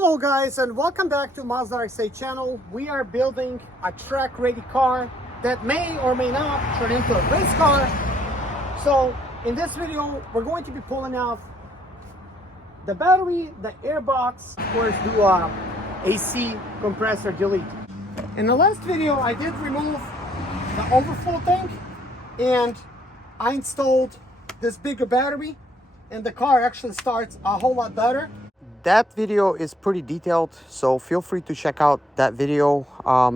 Hello guys, and welcome back to Mazda RX8 channel. We are building a track ready car that may or may not turn into a race car. So in this video we're going to be pulling off the battery, the airbox, of course do AC compressor delete. In the last video I did remove the overflow tank and I installed this bigger battery, and the car actually starts a whole lot better. That video is pretty detailed, so feel free to check out that video.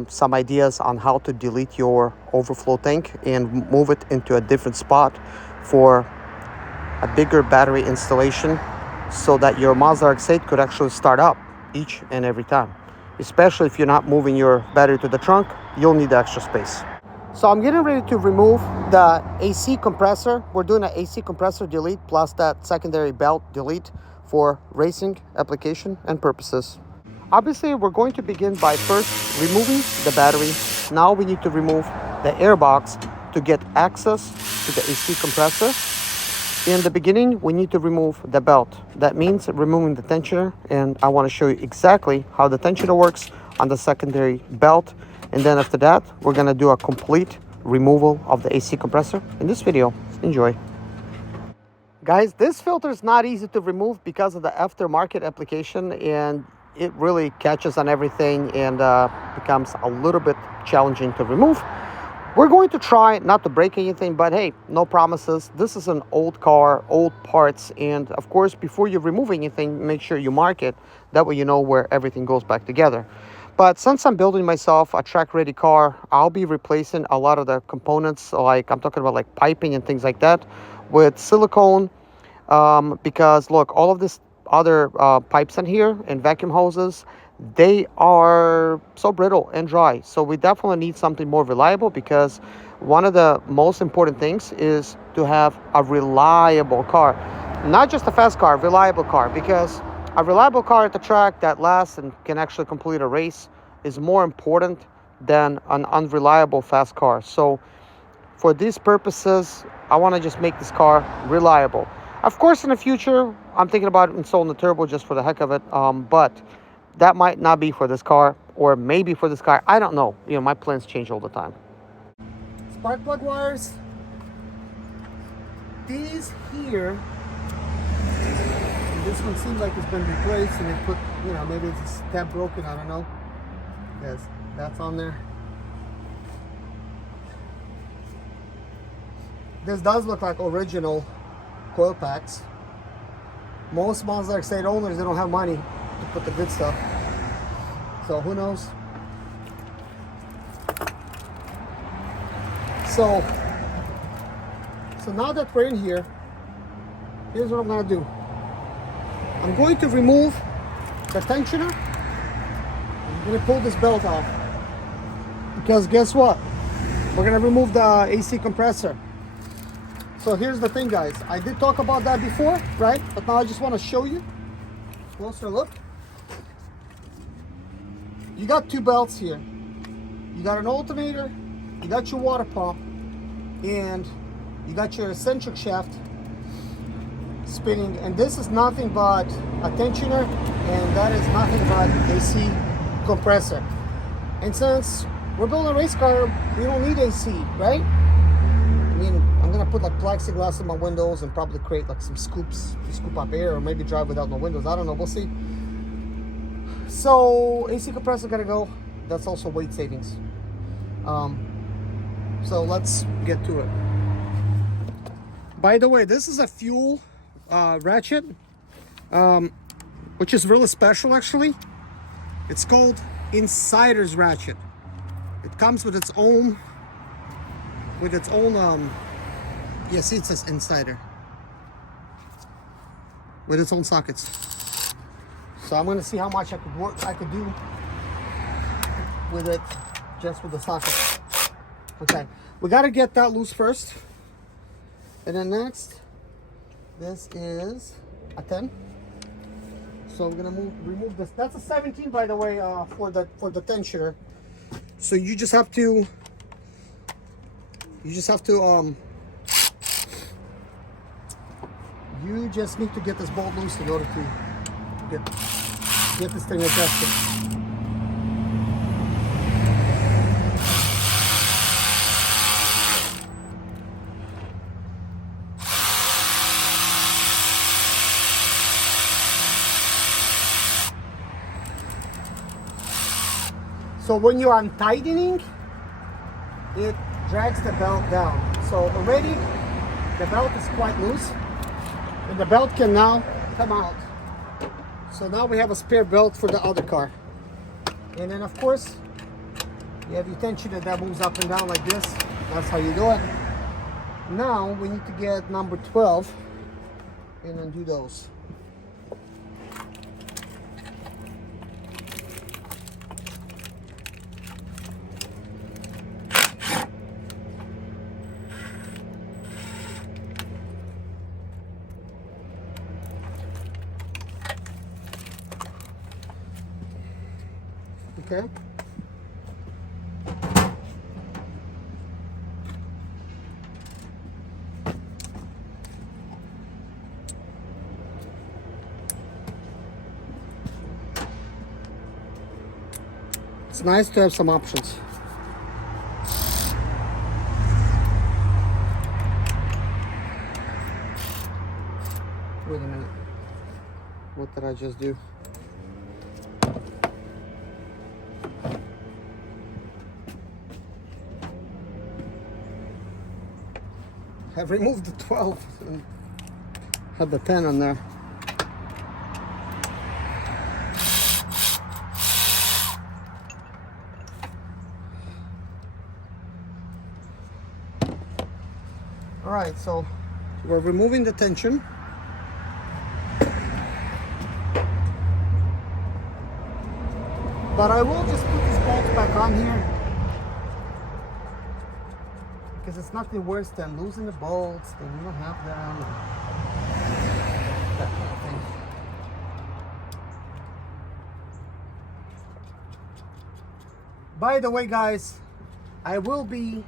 Some ideas on how to delete your overflow tank and move it into a different spot for a bigger battery installation so that your Mazda RX8 could actually start up each and every time. Especially if you're not moving your battery to the trunk, you'll need extra space. So I'm getting ready to remove the AC compressor. We're doing an AC compressor delete plus that secondary belt delete for racing application and purposes. Obviously, we're going to begin by first removing the battery. Now we need to remove the airbox to get access to the AC compressor. In the beginning, we need to remove the belt. That means removing the tensioner, and I want to show you exactly how the tensioner works on the secondary belt. And then after that, we're going to do a complete removal of the AC compressor in this video. Enjoy. Guys, this filter is not easy to remove because of the aftermarket application, and it really catches on everything and becomes a little bit challenging to remove. We're going to try not to break anything, but hey, no promises. This is an old car, old parts, and of course, before you remove anything, make sure you mark it. That way you know where everything goes back together. But since I'm building myself a track-ready car, I'll be replacing a lot of the components, like I'm talking about like piping and things like that, with silicone, because look, all of this other pipes in here and vacuum hoses, they are so brittle and dry. So we definitely need something more reliable, because one of the most important things is to have a reliable car. Not just a fast car, a reliable car, because a reliable car at the track that lasts and can actually complete a race is more important than an unreliable fast car. So for these purposes, I want to just make this car reliable. Of course, in the future, I'm thinking about installing the turbo just for the heck of it, but that might not be for this car, or maybe for this car. I don't know. You know, my plans change all the time. Spark plug wires. These here, this one seems like it's been replaced, and they put, you know, maybe it's a tab broken, I don't know. Yes, that's on there. This does look like original coil packs. Most Mazda RX8 owners, they don't have money to put the good stuff, so who knows. So now that we're in here, here's what I'm going to do. I'm going to remove the tensioner. I'm going to pull this belt off, because guess what, we're going to remove the AC compressor. So here's the thing, guys. I did talk about that before, right? But now I just want to show you. Closer look. You got two belts here. You got an alternator, you got your water pump, and you got your eccentric shaft spinning. And this is nothing but a tensioner, and that is nothing but AC compressor. And since we're building a race car, we don't need AC, right? I mean, I'm gonna put like plexiglass in my windows and probably create like some scoops to scoop up air, or maybe drive without no windows. I don't know, we'll see. So AC compressor gotta go. That's also weight savings. So let's get to it. By the way, this is a fuel ratchet, which is really special actually. It's called Insider's ratchet. It comes with its own yeah, see, it says Insider, with its own sockets. So I'm gonna see how much I could do with it, just with the socket. Okay, we gotta get that loose first, and then next, this is a 10. So we're gonna remove this. That's a 17, by the way, for the tensioner. So you just have to you just need to get this bolt loose in order to get get this thing adjusted. So when you are untightening, it drags the belt down. So already the belt is quite loose, and the belt can now come out. So now we have a spare belt for the other car. And then of course, you have your tensioner that moves up and down like this. That's how you do it. Now we need to get number 12 and undo those. Okay. It's nice to have some options. Wait a minute. What did I just do? I've removed the 12 and had the 10 on there. All right, so we're removing the tension. But I will just put these bolts back on here, because it's nothing worse than losing the bolts, then you don't have them, that kind of thing. By the way, guys, I will be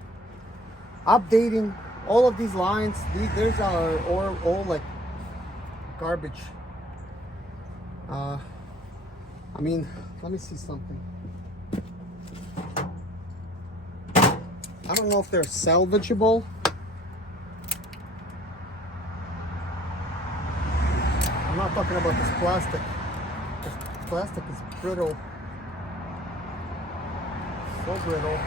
updating all of these lines. These are all like garbage. I mean, let me see something. I don't know if they're salvageable. I'm not talking about this plastic. This plastic is brittle. So brittle.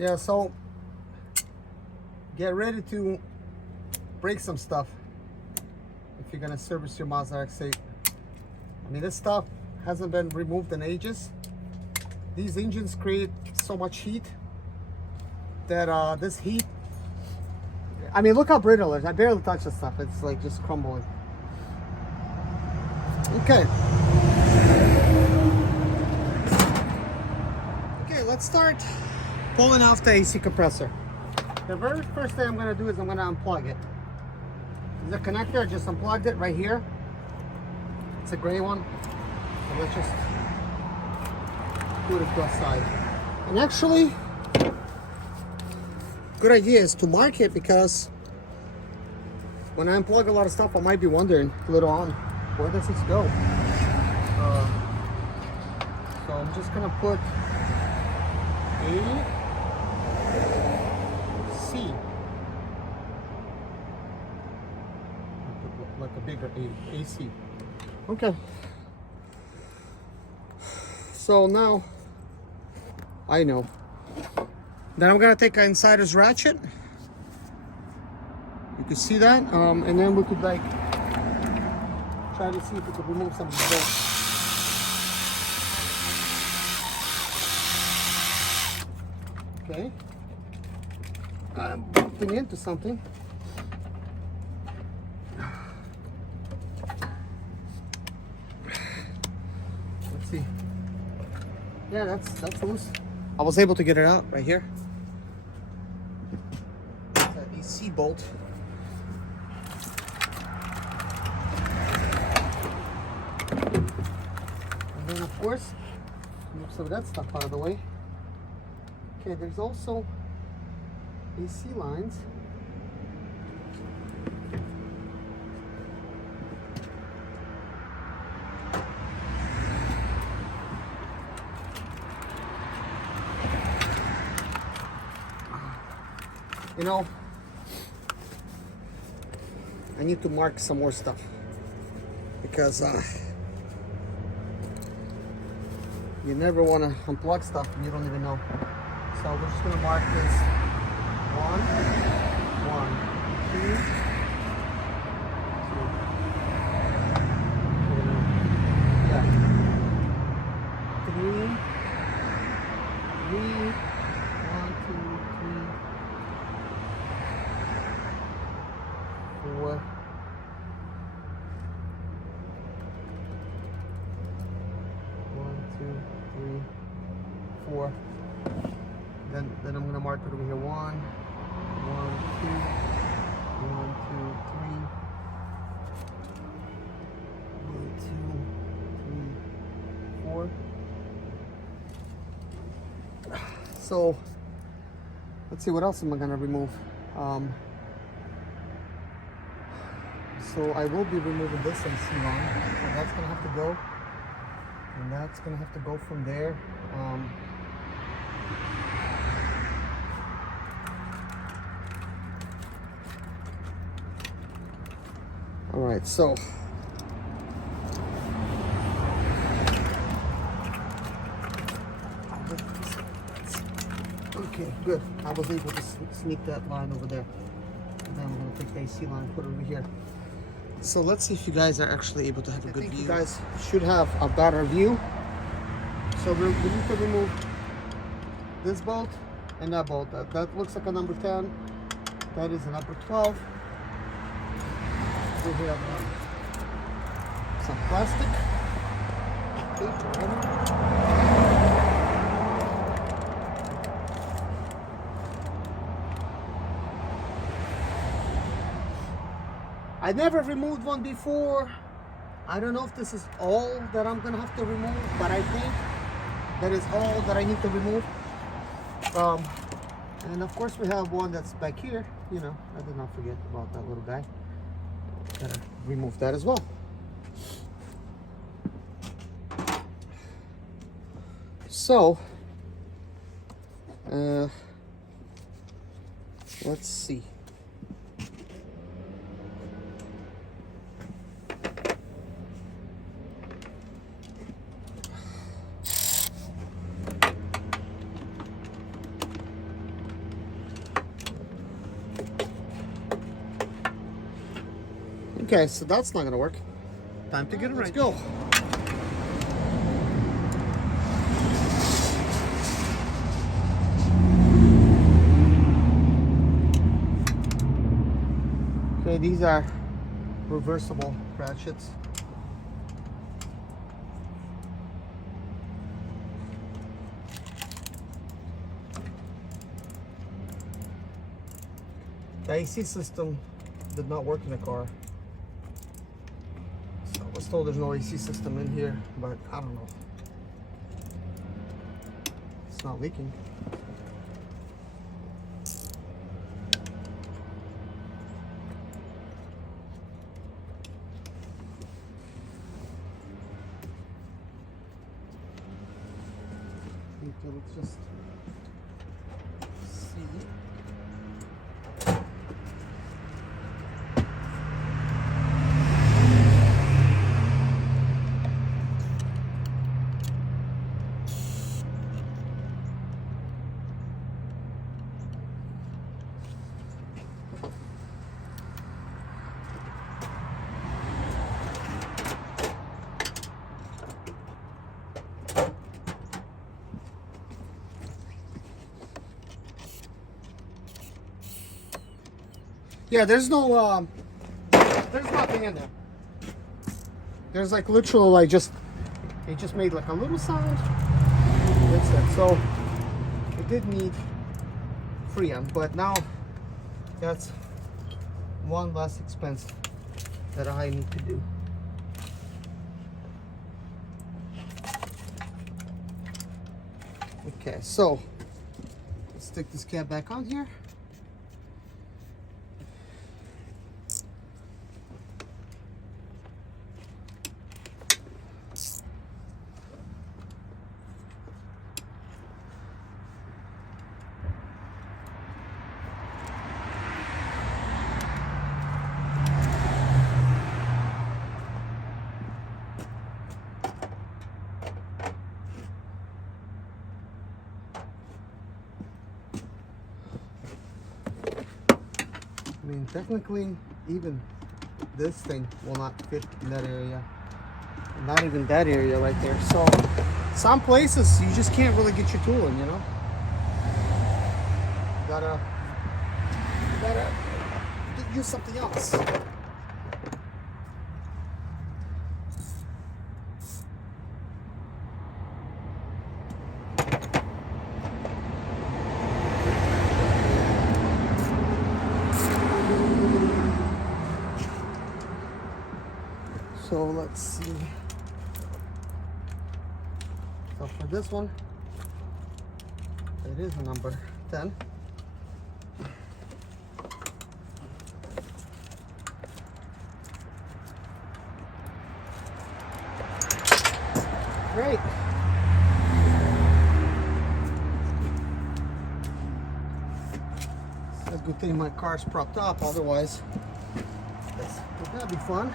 Yeah, so get ready to break some stuff if you're gonna service your Mazda RX8. I mean, this stuff hasn't been removed in ages. These engines create so much heat that this heat, I mean, look how brittle it is. I barely touch this stuff. It's like just crumbling. Okay. Okay, let's start pulling off the AC compressor. The very first thing I'm going to do is I'm going to unplug it. The connector, I just unplugged it right here. It's a gray one. So let's just put it to the side. And actually, good idea is to mark it, because when I unplug a lot of stuff, I might be wondering later on, where does this go? So I'm just going to put A, C, like a bigger A, AC. Okay. So now I know. Then I'm gonna take an insider's ratchet. You can see that, and then we could like try to see if we could remove some of the bolts. Okay. I'm bumping into something. Let's see. Yeah, that's loose. I was able to get it out right here. It's an AC bolt. course, move some of that stuff out of the way. Okay, there's also AC lines. You know, I need to mark some more stuff because you never want to unplug stuff and you don't even know. So we're just going to mark this 1, 2, 3, 1, 2, 3, 4. 4. Then I'm gonna mark it over here. 1, 2, 1, 2, 3. 1, 2, 3, 4. So let's see, what else am I gonna remove? So I will be removing this AC line. So that's gonna have to go, and that's gonna have to go from there. All right, so okay, good. I was able to sneak that line over there. And then I'm gonna take the AC line and put it over here. So let's see if you guys are actually able to have a good view. You guys should have a better view. So we need to remove this bolt and that bolt. That looks like a number 10. That is a number 12. We have some plastic paper. I never removed one before. I don't know if this is all that I'm gonna have to remove, but I think that is all that I need to remove. And of course we have one that's back here. You know, I did not forget about that little guy. Gotta remove that as well. So let's see. Okay, so that's not gonna work. Time to get it right. Let's go. Okay, these are reversible ratchets. The AC system did not work in the car. So I was told there's no AC system in here, but I don't know. It's not leaking. Okay, let's just see. Yeah, there's no, there's nothing in there. There's like literal, like it just made like a little sound. That's it. So it did need Freon, but now that's one less expense that I need to do. Okay, so let's stick this cap back on here. I mean, technically, even this thing will not fit in that area. Not even that area right there. So, some places you just can't really get your tool in, you know? You gotta use something else. So let's see. So for this one, it is a number 10. Great. It's a good thing my car's propped up, otherwise this would not be fun.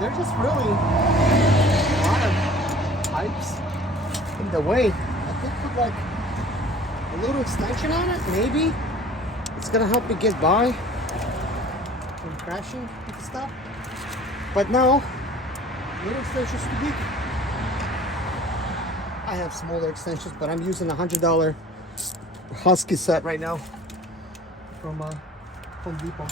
There's just really a lot of pipes in the way. I think with like a little extension on it, maybe it's gonna help me get by from crashing and stuff. But no, little extensions too big. I have smaller extensions, but I'm using a $100 Husky set right now from Home Depot.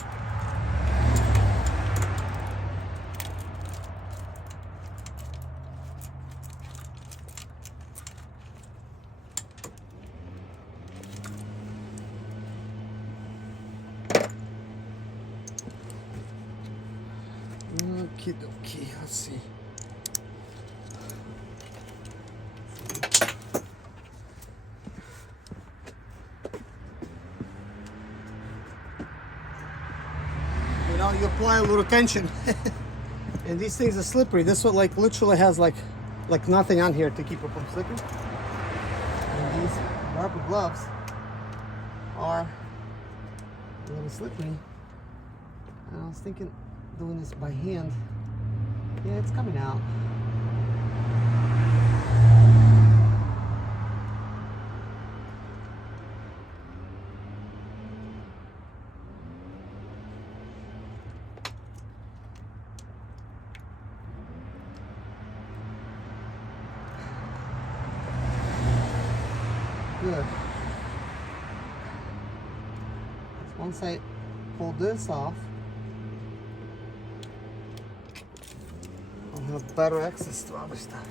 Okie dokie, let's see. You know, you apply a little tension and these things are slippery. This one like literally has like nothing on here to keep it from slipping. And these rubber gloves are a little slippery. And I was thinking doing this by hand. Yeah, it's coming out. Good. Once I pull this off, I'll have better access to other stuff.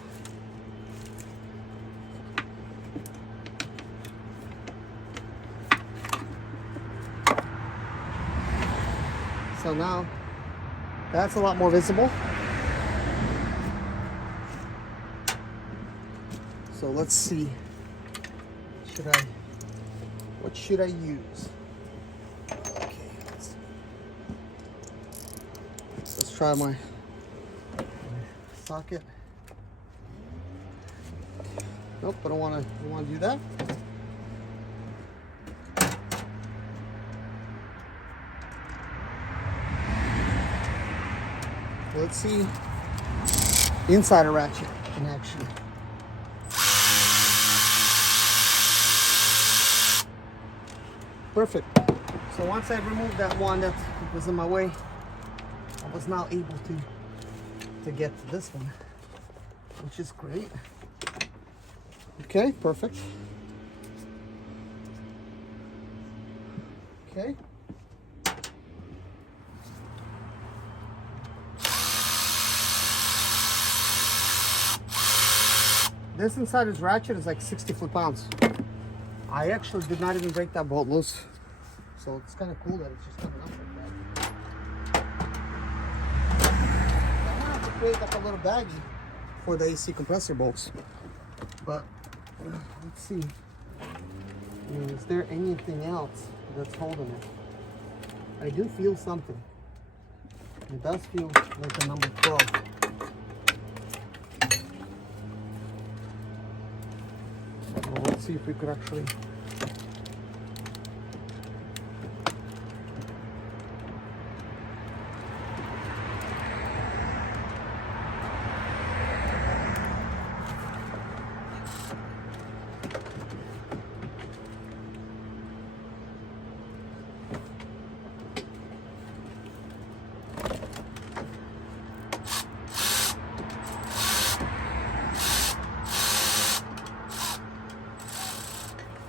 So now that's a lot more visible. So let's see. What should I use? Okay, let's try my socket. Nope, I don't want to do that. Let's see inside a ratchet in action. Perfect. So once I removed that one that was in my way, I was now able to get to this one, which is great. Okay, perfect. Okay. This inside this ratchet is like 60 foot-pounds. I actually did not even break that bolt loose. So it's kind of cool that it's just coming up like that. I'm gonna have to create like a little baggie for the AC compressor bolts. But let's see. Is there anything else that's holding it? I do feel something. It does feel like the number 12. Well, let's see if we could actually.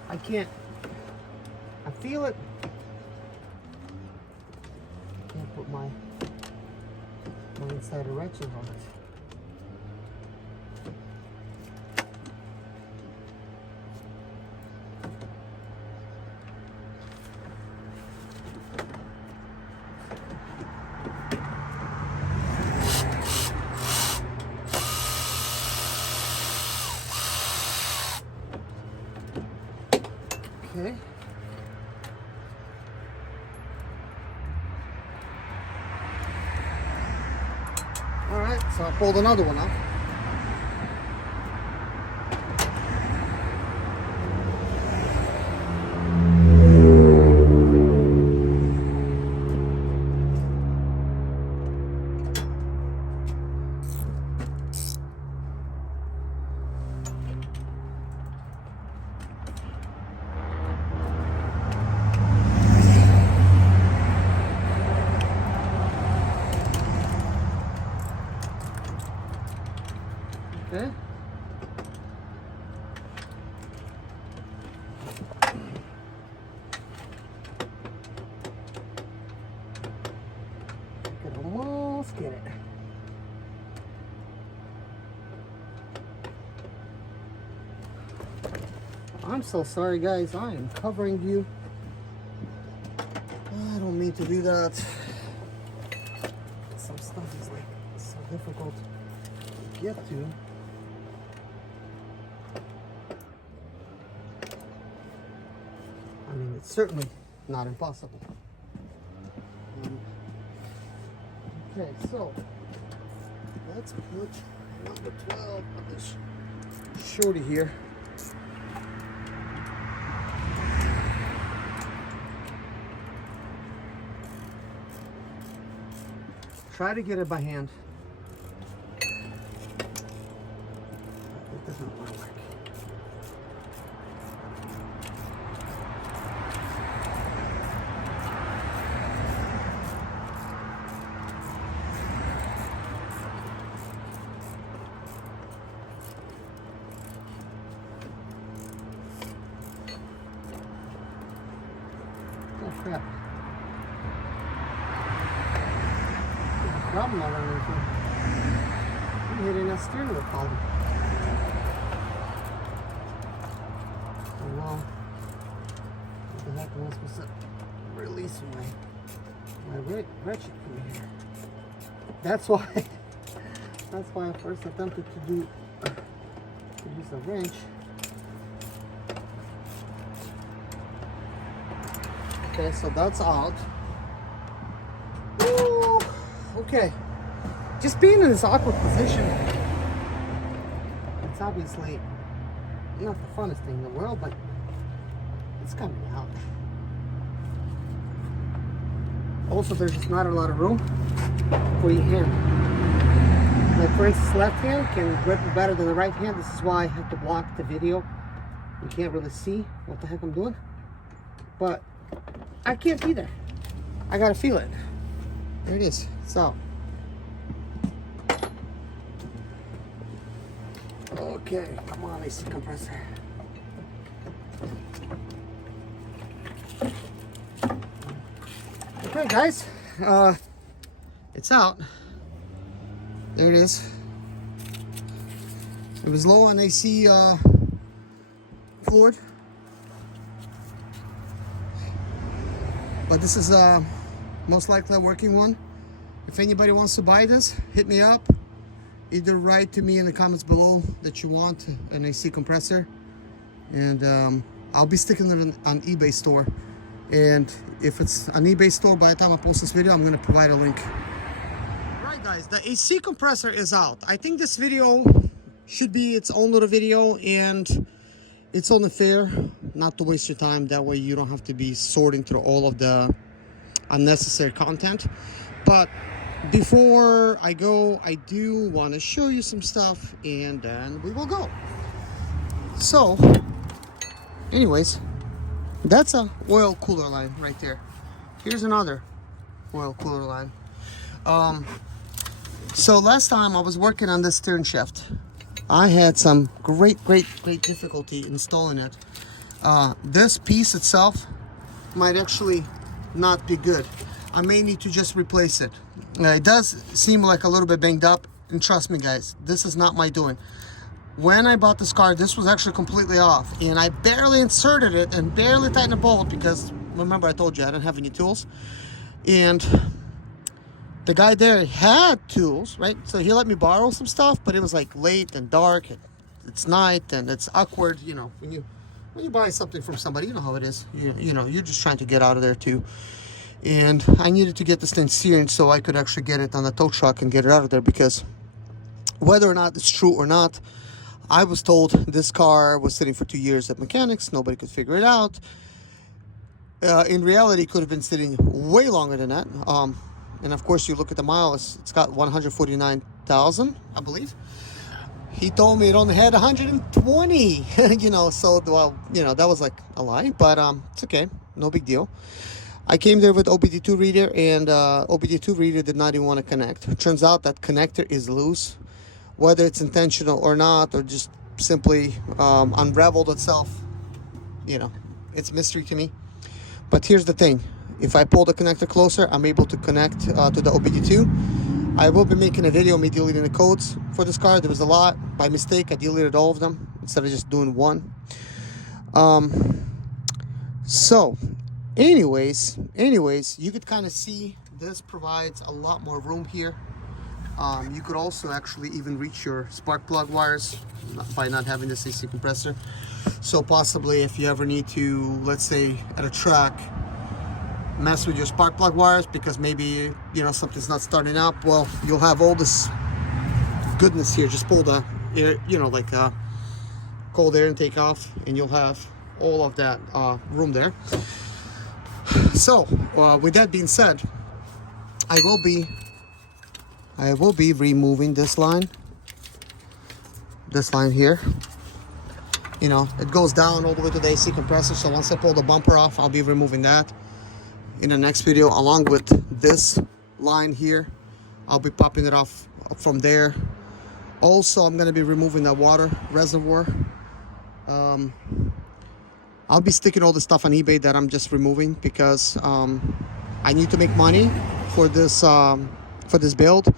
I can't. I feel it. Can't put my inside wrenches on it. Okay. All right, so I pulled another one up. Okay. I could almost get it. I'm so sorry, guys. I am covering you. I don't mean to do that. Some stuff is like so difficult to get to. I mean, it's certainly not impossible. Okay, so let's put number 12 on this shorty here. Try to get it by hand. It doesn't work. Oh crap. Problem not on anything. I'm hitting that steering wheel column. Oh no. What the heck am I supposed to release my wrench from here? That's why I first attempted to use a wrench. Okay, so that's out. Ooh, okay. Just being in this awkward position, it's obviously not the funnest thing in the world, but it's coming out. Also, there's just not a lot of room for your hand. Like for instance, left hand can grip it better than the right hand. This is why I have to block the video. You can't really see what the heck I'm doing. But I can't be there. I gotta feel it. There it is. So. Okay, come on, AC compressor. Okay, guys. It's out. There it is. It was low on AC fluid. But this is most likely a working one. If anybody wants to buy this, hit me up. either write to me in the comments below that you want an AC compressor, and I'll be sticking it on eBay store. And if it's an eBay store, by the time I post this video, I'm going to provide a link. Alright guys, the AC compressor is out. I think this video should be its own little video, and it's only fair not to waste your time. That way you don't have to be sorting through all of the unnecessary content. But before I go, I do want to show you some stuff, and then we will go. So anyways, that's a oil cooler line right there. Here's another oil cooler line. So last time I was working on this steering shaft, I had some great difficulty installing it. This piece itself might actually not be good. I may need to just replace it. It does seem like a little bit banged up, and trust me guys, this is not my doing. When I bought this car, this was actually completely off, and I barely inserted it and barely tightened the bolt because, remember I told you I didn't have any tools. And the guy there had tools, right? So he let me borrow some stuff, but it was like late and dark, and it's night, and it's awkward, you know, when you buy something from somebody, you know how it is. You know, you're just trying to get out of there too. And I needed to get this thing seared so I could actually get it on the tow truck and get it out of there, because whether or not it's true or not, I was told this car was sitting for 2 years at mechanics. Nobody could figure it out. In reality, it could have been sitting way longer than that. And of course, you look at the miles, it's got 149,000, I believe. He told me it only had 120, you know, so, well, you know, that was like a lie, but it's okay, no big deal. I came there with OBD2 reader, and OBD2 reader did not even want to connect. It turns out that connector is loose. Whether it's intentional or not, or just simply unraveled itself, you know, it's a mystery to me. But here's the thing. If I pull the connector closer, I'm able to connect to the OBD2. I will be making a video of me deleting the codes for this car. There was a lot. By mistake, I deleted all of them instead of just doing one. So, anyways, you could kind of see this provides a lot more room here. You could also actually even reach your spark plug wires by not having this AC compressor. So possibly if you ever need to, let's say at a track, mess with your spark plug wires because maybe, you know, something's not starting up, well, you'll have all this goodness here. Just pull the air, you know, like cold air intake off, and you'll have all of that room there. So with that being said, I will be removing this line here. You know, it goes down all the way to the AC compressor, so once I pull the bumper off, I'll be removing that in the next video, along with this line here. I'll be popping it off from there. Also, I'm going to be removing the water reservoir. I'll be sticking all the stuff on eBay that I'm just removing, because I need to make money for this build.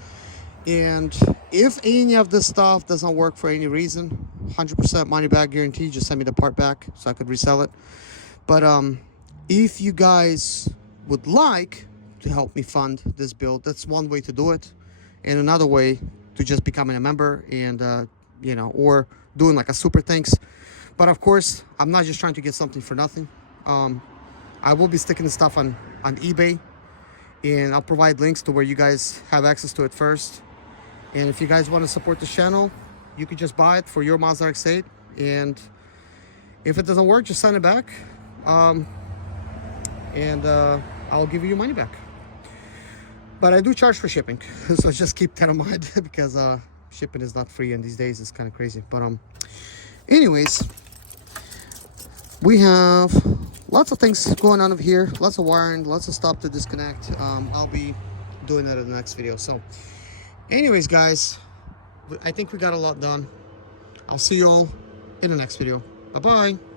And if any of this stuff doesn't work for any reason, 100% money back guarantee. Just send me the part back so I could resell it. But if you guys would like to help me fund this build, that's one way to do it. And another way to just becoming a member, and you know, or doing like a super thanks. But of course, I'm not just trying to get something for nothing. I will be sticking the stuff on eBay, and I'll provide links to where you guys have access to it first. And if you guys want to support the channel, you can just buy it for your Mazda RX8, and if it doesn't work, just send it back, and I'll give you your money back. But I do charge for shipping, so just keep that in mind, because shipping is not free, and these days it's kind of crazy. But anyways, we have lots of things going on over here, lots of wiring, lots of stuff to disconnect. I'll be doing that in the next video. So anyways, guys, I think we got a lot done. I'll see you all in the next video. Bye-bye.